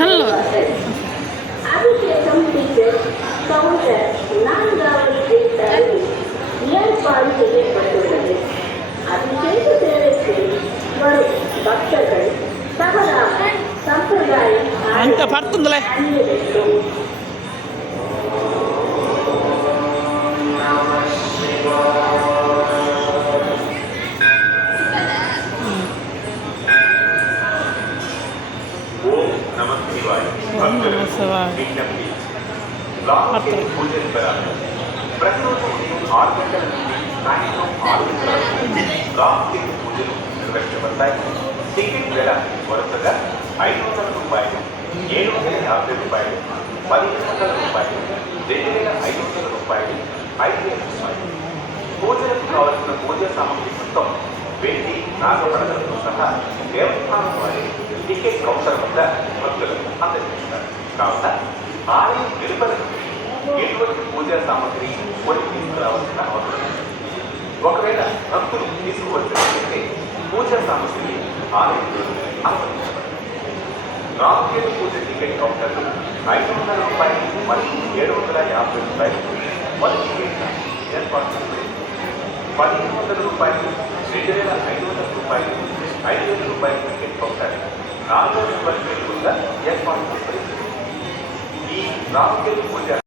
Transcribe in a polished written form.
Hello అభిషేకం teachers counter నాలుగవ ఏర్పాటు చేయబడుతున్నది. అభిషేక సేవకి వారు భక్తులు సహరా సంప్రదాయం అంత పడుతుందిలే. ప్రతిరోజు ఉదయం 6 గంటల నుండి సాయంత్రం 6 గంటల వరకు రామకీర్తి పూజలు నిర్వహించబడతాయి. టికెట్ ధర వరుసగా 500 రూపాయలు, 750 రూపాయలు, 1500 రూపాయలు, 2500 రూపాయలు, 5000 రూపాయలు. పూజలకు కావలసిన పూజ సామగ్రి మొత్తం వెండి నాగపడగలతో సహా దేవస్థానం వారి టికెట్ కౌంటర్ వద్ద భక్తులకు అందజేస్తారు. కావున ఆలయం వెలుపల ఎటువంటి పూజా సామగ్రి కొని తీసుకురావాల్సిన అవసరం. ఒకవేళ భక్తులు తీసుకువచ్చినట్లయితే పూజా సామగ్రి ఆలయంలో అనుమతించబడదు. రామకేతు పూజ టికెట్ కౌంటర్లు 500 రూపాయలు మరియు 750 రూపాయలు మొదటి ఏర్పాటు చేయబడింది. 1500 రూపాయలు, 2500 రూపాయలు, 5000 రూపాయల టికెట్ కౌంటర్ 4 రూపాయల ఏర్పాటు చేయబడింది. ఈ రామకేతు పూజ